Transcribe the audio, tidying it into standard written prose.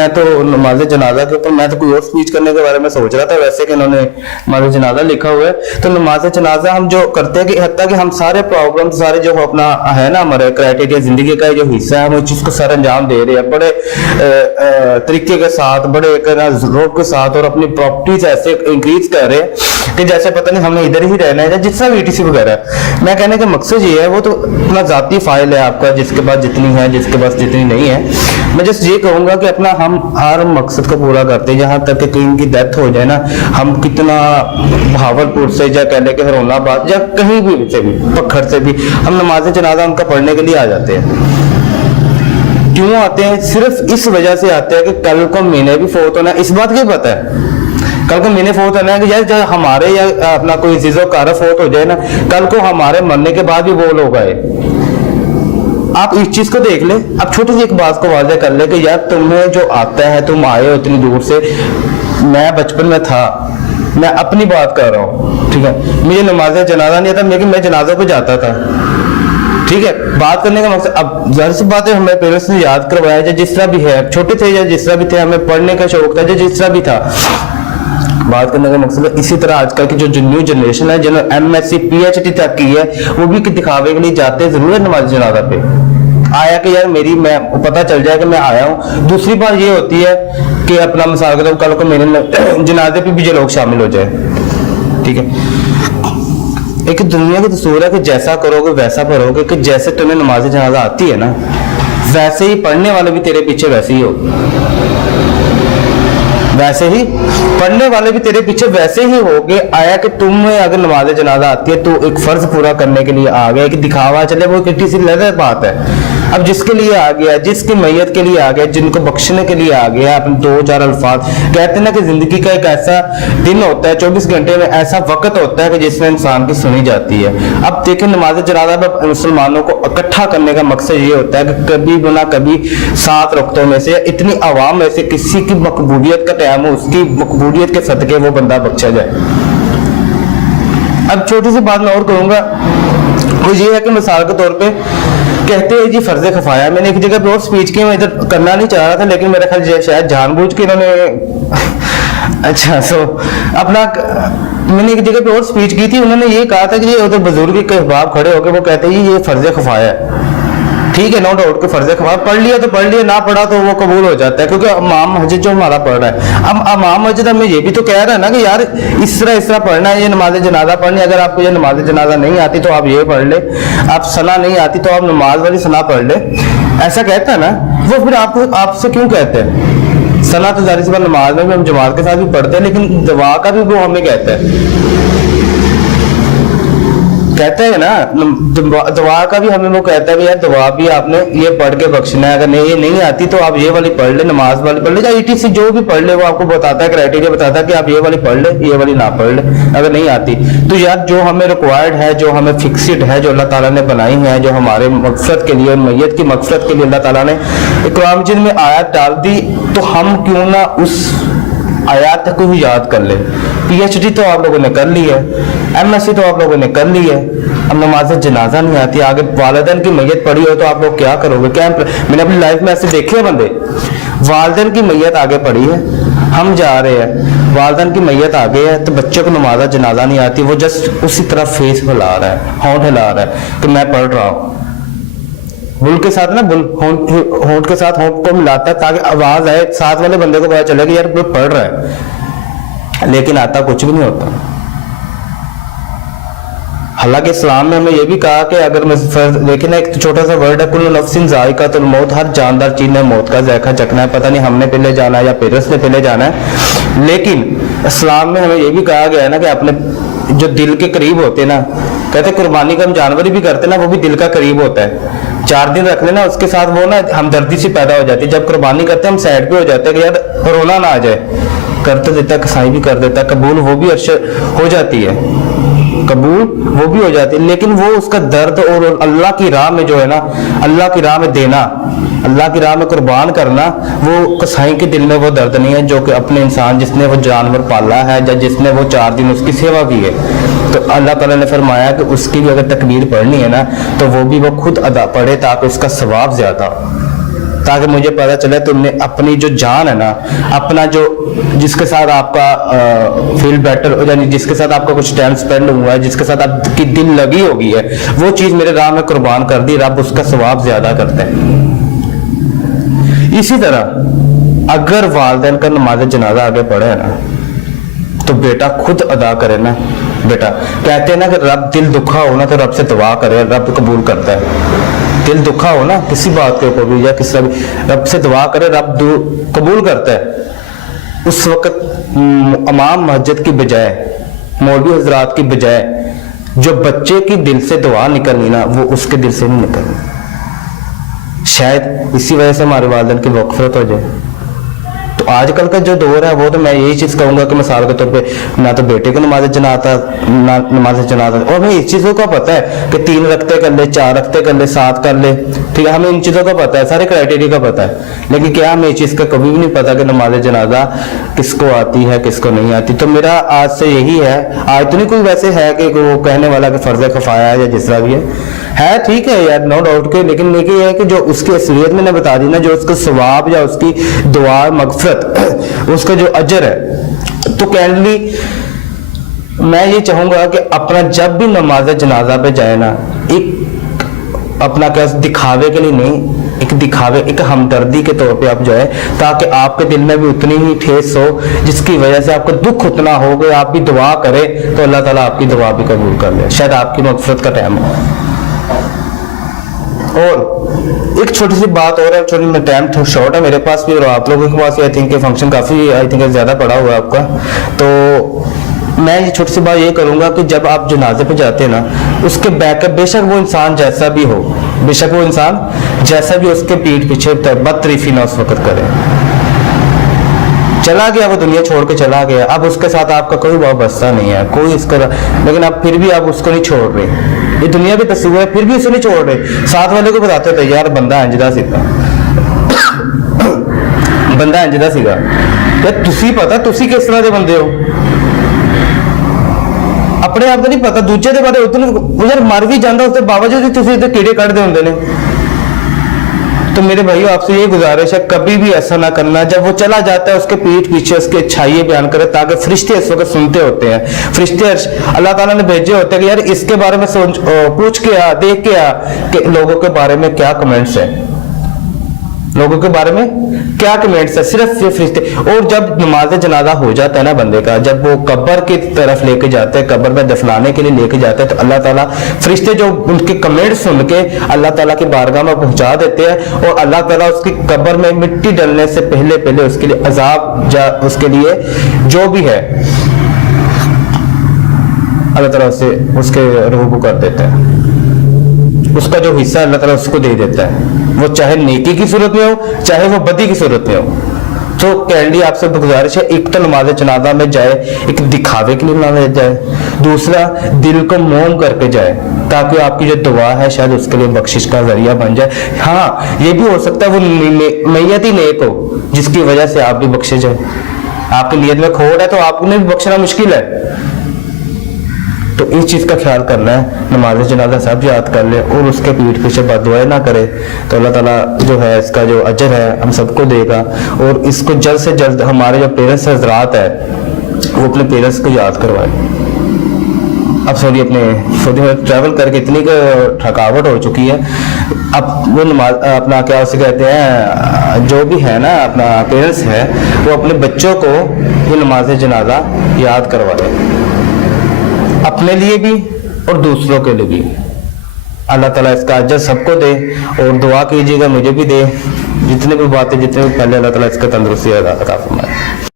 मैं तो नमाज जनाजा के ऊपर, मैं तो कोई और स्पीच करने के बारे में सोच रहा था वैसे कि इन्होंने नमाज जनाजा लिखा हुआ है। तो नमाज जनाजा हम जो करते हैं कि हत्ता कि हम सारे प्रॉब्लम, सारे जो अपना है ना हमारे क्राइटेरिया जिंदगी का जो हिस्सा है, हम उस चीज को सर अंजाम दे रहे हैं बड़े तरीके के साथ, बड़े रोक के साथ, और अपनी प्रॉपर्टीज ऐसे इंक्रीज कर रहे हैं कि जैसे पता नहीं हमें इधर ही रहना है, जितना भी ETC वगैरह। मैं कहने का मकसद ये है, वो तो अपना जाती फाइल है आपका, जिसके पास जितनी है, जिसके पास जितनी नहीं है। मैं जस्ट ये कहूंगा कि अपना हम हर मकसद को पूरा करते हैं, जहां तक कि कहीं की डेथ हो जाए ना, हम कितना भावलपुर से या कह ले के हरोनाबाद या कहीं भी से भी पखड़ से भी हम नमाज जनाजा उनका पढ़ने के लिए आ जाते हैं। क्यों आते हैं? सिर्फ इस वजह से आते हैं कि कल को मैंने भी फोत होना। इस बात की पता है कल को मैंने फोत होना है कि यार जब हमारे या अपना कोई जीजो कार फोत हो जाए ना, कल को हमारे मरने के बाद भी वो लोग आए। आप इस चीज को देख ले। अब छोटी सी एक बात को वाज़ह कर ले कि यार तुम्हें जो आता है, तुम आए हो इतनी दूर से, मैं बचपन में था, मैं अपनी बात कर रहा हूँ, ठीक है, मुझे नमाज जनाजा नहीं आता, लेकिन मैं जनाजा पे जाता था, ठीक है। बात करने का मकसद, अब जाहिर सी बात है हमें पेरेंट्स ने याद करवाया, जो जिस तरह भी है, छोटे थे या जिस तरह भी थे, हमें पढ़ने का शौक था, जो जिस तरह भी था। बात करने का मकसद है इसी तरह आजकल की जो न्यू जनरेशन है, जिन्होंने MSc PhD तक की है, वो भी दिखावे के लिए जाते हैं जरूर नमाज जनाजा पे आया कि यार मेरी, मैं पता चल जाए कि मैं आया हूँ। दूसरी बात ये होती है कि अपना मिसाल के तौर कल को मेरे जनाजे पे भी जो लोग शामिल हो जाए, ठीक है। एक दुनिया की दस्तूर है कि जैसा करोगे वैसा भरोगे, कि जैसे तुम्हें नमाज जनाजा आती है ना, वैसे ही पढ़ने वाले भी तेरे पीछे वैसे ही हो, वैसे ही पढ़ने वाले भी तेरे पीछे वैसे ही होगे। आया कि तुम्हें अगर नमाज जनाजा आती है तो एक फर्ज पूरा करने के लिए आ गया, कि दिखावा चले वो कितनी सी लज़त बात है। अब जिसके लिए आ गया, जिसकी मैयत के लिए आ गया, जिनको बख्शने के लिए आ गया, अपने 2-4 अल्फाज कहते हैं ना कि जिंदगी का एक ऐसा दिन होता है, 24 घंटे में ऐसा वक्त होता है कि जिसमें इंसान की सुनी जाती है। अब देखिए नमाज जनाजा में मुसलमानों को इकट्ठा करने का मकसद ये होता है कि कभी ना कभी 7 वक्तों में से, इतनी आवाम में से किसी की मकबूलियत का टाइम हो, उसकी मकबूलियत के सदके वो बंदा बख्शा जाए। अब छोटी सी बात मैं और कहूंगा, वो ये है कि मिसाल के तौर पे कहते हैं जी फर्ज खफाया। मैंने एक जगह पे और स्पीच की, मैं इधर करना नहीं चाह रहा था, लेकिन मेरा ख्याल शायद जानबूझ के इन्होंने अच्छा सो अपना, मैंने एक जगह पे और स्पीच की थी, उन्होंने ये कहा था कि उधर बुजुर्ग के बाप खड़े होकर वो कहते हैं ये फर्ज खफाया है, ठीक है, नो डाउट के फर्ज खफाया, पढ़ लिया तो पढ़ लिया, ना पढ़ा तो वो कबूल हो जाता है, क्योंकि इमाम मस्जिद जो हमारा पढ़ रहा है, अब इमाम मस्जिद हमें ये भी तो कह रहा है ना कि यार इस तरह पढ़ना है, ये नमाज जनाजा पढ़नी है। अगर आपको ये नमाज जनाजा नहीं आती तो आप ये पढ़ ले, आप सना नहीं आती तो आप नमाज वाली सना पढ़ ले, ऐसा कहता है ना। वो फिर आपको आपसे क्यों कहते हैं? सना तो जाहिर सी बात नमाज में भी हम जमात के साथ भी पढ़ते हैं, लेकिन दुआ का भी वो हमें कहता है, कहते हैं ना, दुआ का भी हमें वो कहता है कि यार दुआ भी आपने ये पढ़ के बख्शना है, अगर नहीं ये नहीं आती तो आप ये वाली पढ़ ले, नमाज वाली पढ़ ले, या ETC जो भी पढ़ ले, वो आपको बताता है, क्राइटेरिया बताता है कि आप ये वाली पढ़ ले, ये वाली ना पढ़ ले। अगर नहीं आती तो यार जो हमें रिक्वायर्ड है, जो हमें फिक्सड है, जो अल्लाह ताला ने बनाई है, जो हमारे मकसद के लिए, मैयत की मकसद के लिए अल्लाह ताला ने कुरान मजीद में आयत डाल दी, तो हम क्यों ना उस आयात को ही याद कर ले। PhD तो आप लोगों ने कर ली है, MSc तो आप लोगों ने कर ली है, अब नमाज जनाजा नहीं आती, आगे वालिदैन की मैयत पड़ी हो तो आप लोग क्या करोगे? क्या मैंने अपनी लाइफ में ऐसे देखे हैं बंदे, वालिदैन की मैयत आगे पड़ी है, हम जा रहे हैं, वालिदैन की मैयत आगे है, तो बच्चे को नमाज जनाजा नहीं आती, वो जस्ट उसी तरह फेस हिला रहा है, होंठ हिला रहा है कि मैं पढ़ रहा हूँ, बुल के साथ ना, बुल होंठ के साथ होंठ को मिलाता है ताकि आवाज आए, साथ वाले बंदे को पता चले कि यार कोई पढ़ रहा है, लेकिन आता कुछ भी नहीं होता। हालांकि इस्लाम में हमें यह भी कहा कि अगर लेकिन एक छोटा सा वर्ड है, कुल्लु नफ्सिन ज़ाइक़ातुल मौत, हर जानदार चीज ने मौत का जायका चखना है, पता नहीं हमने पहले जाना है या पेरेंट्स ने पहले जाना है। लेकिन इस्लाम में हमें यह भी कहा गया है ना कि अपने जो दिल के करीब होते ना, कहते कुर्बानी का हम जानवर भी करते ना, वो भी दिल का करीब होता है। 4 दिन रख लेना उसके साथ, वो ना हमदर्दी सी पैदा हो जाती है। जब कुर्बानी करते हैं हम साइड पे हो जाते हैं कि यार रोना ना आ जाए, करते देता कसाई भी कर देता, कबूल वो भी हो जाती है, कबूल वो भी हो जाती है, लेकिन वो उसका दर्द और अल्लाह की राह में जो है ना, अल्लाह की राह में देना, अल्लाह की राह में कुर्बान करना, वो कसाई के दिल में वो दर्द नहीं है जो कि अपने इंसान जिसने वो जानवर पाला है या जिसने वो 4 दिन उसकी सेवा की है। तो अल्लाह ताला ने फरमाया कि उसकी भी अगर तकबीर पढ़नी है ना, तो वो भी वो खुद अदा पढ़े ताकि उसका सवाब ज्यादा हो। ताकि मुझे पता चले तुमने अपनी जो जान है ना, अपना जो जिसके साथ आपका फील बेटर, यानी जिसके साथ आपका कुछ टाइम स्पेंड हुआ है, जिसके साथ आपकी दिल लगी होगी है, वो चीज मेरे राह में कुर्बान कर दी, रब उसका सवाब ज्यादा करते हैं। इसी तरह अगर वालिदैन का नमाज जनाजा आगे पढ़े है ना, तो बेटा खुद अदा करे ना। बेटा कहते हैं ना कि रब दिल दुखा हो ना तो रब से दुआ करे, रब कबूल करता है। दिल दुखा हो ना किसी बात के ऊपर भी या किसी रब से दुआ करे, रब कबूल करता है। उस वक्त इमाम मस्जिद की बजाय, मौलवी हजरात की बजाय, जो बच्चे की दिल से दुआ निकलनी ना, वो उसके दिल से नहीं निकलनी। शायद इसी वजह से हमारे वालिदैन की मग़फ़िरत हो जाए। तो आजकल का जो दौर है वो तो मैं यही चीज कहूंगा कि मिसाल के तौर पे ना तो बेटे को नमाज जनाजा ना नमाज जनाजा, और हमें इस चीजों का पता है कि 3 रखते कर ले, 4 रखते कर ले, 7 कर ले, ठीक है, हमें इन चीजों का पता है, सारे क्राइटेरिया का पता है। लेकिन क्या हमें इस चीज का कभी भी नहीं पता कि नमाज जनाजा किसको आती है किसको नहीं आती। तो मेरा आज से यही है, आज तो नहीं कोई वैसे है कि वो कहने वाला कि फर्ज खफाया है या जिस तरह भी है ठीक है यार, नो डाउट के, लेकिन ये है कि जो उसकी असलियत मैंने बता दी ना, जो उसका सवाब या उसकी दुआ मग़फ़िरत, उसका जो अजर है, तो कैंडली मैं ये चाहूंगा कि अपना जब भी नमाज जनाजा पे जाए ना, एक अपना क्या दिखावे के लिए नहीं, एक दिखावे, एक हमदर्दी के तौर पे आप जाए, ताकि आपके दिल में भी उतनी ही ठेस हो, जिसकी वजह से आपको दुख उतना हो कि आप भी दुआ करें तो अल्लाह ताला आपकी दुआ भी कबूल कर ले, शायद आपकी मग़फ़िरत का टाइम हो। और एक छोटी सी बात और है, छोटी में टाइम थोड़ा शॉर्ट है मेरे पास भी और आप लोगों के पास, आई थिंक फंक्शन काफी आई थिंक ज्यादा पड़ा हुआ है आपका, तो मैं ये छोटी सी बात ये करूंगा कि जब आप जनाजे पे जाते हैं ना, उसके बैकअप बेशक वो इंसान जैसा भी हो, बेशक वो इंसान जैसा भी, उसके पीठ पीछे बदतरीफी ना उस वक्त करें। चला गया, वो दुनिया छोड़ के चला गया, अब उसके साथ आपका कोई वाबस्ता नहीं है, कोई इसका, लेकिन अब फिर भी आप उसको नहीं छोड़ रहे, ये दुनिया की तस्वीर है, फिर भी उसे नहीं छोड़ रहे। साथ वाले को बताते थे यार बंदा इंजदा सीगा बंदा इंजदा सीगा, यार तुसी पता तुसी किस तरह के बंदे हो, अपने आप का नहीं पता, दूजे के बारे उतने यार मर भी जाता उसके बावजूद तुसी इतने कीड़े कटते होंगे ने। तो मेरे भाइयों आपसे ये गुजारिश है, कभी भी ऐसा ना करना, जब वो चला जाता है उसके पीठ पीछे उसकी अच्छाई बयान करे, ताकि फरिश्ते इस वक्त सुनते होते हैं, फरिश्ते अल्लाह ताला ने भेजे होते हैं कि यार इसके बारे में पूछ के आ, देख के आ कि लोगों के बारे में क्या कमेंट्स है, लोगों के बारे में क्या कमेंट्स है, सिर्फ ये फरिश्ते। और जब नमाज जनाजा हो जाता है ना बंदे का, जब वो कब्र की तरफ लेके जाते हैं, कब्र में दफनाने के लिए लेके जाते हैं, तो अल्लाह ताला फरिश्ते जो उनके कमेंट सुन के अल्लाह ताला की बारगाह में पहुंचा देते हैं, और अल्लाह ताला उसकी कब्र में मिट्टी डलने से पहले पहले उसके लिए अजाब या उसके लिए जो भी है अल्लाह ताला से उसके रूह को कर देता है, उसका जो हिस्सा अल्लाह ताला उसको दे देता है, वो चाहे नेकी की सूरत में हो चाहे वो बदी की सूरत में हो। तो कैंडी आपसे गुजारिश है, एक तो नमाज जनाजा में जाए, एक दिखावे के लिए ना जाए, दूसरा दिल को मोम करके जाए, ताकि आपकी जो दुआ है शायद उसके लिए बख्शिश का जरिया बन जाए। हाँ ये भी हो सकता है वो मैयत ही नेक हो, जिसकी वजह से आप भी बख्शे जाए। आपकी नीयत में खोट है तो आपने भी बख्शना मुश्किल है। तो इस चीज का ख्याल करना है, नमाज जनाजा सब याद कर ले और उसके पीठ पीछे बददुआएं ना करे, तो अल्लाह ताला जो है इसका जो अजर है हम सबको देगा। और इसको जल्द से जल्द हमारे जो पेरेंट्स हजरात है वो अपने पेरेंट्स को याद करवाए। अब सॉरी अपने सऊदी में ट्रैवल करके इतनी थकावट हो चुकी है, अब वो नमाज अपना क्या उसे कहते हैं, जो भी है ना अपना पेरेंट्स है, वो अपने बच्चों को ये नमाज जनाजा याद करवाए, अपने लिए भी और दूसरों के लिए भी। अल्लाह ताला इसका अजर सबको दे, और दुआ कीजिएगा मुझे भी दे, जितने भी बातें जितने भी पहले अल्लाह ताला इसका तंदुरुस्ती अता फरमाए।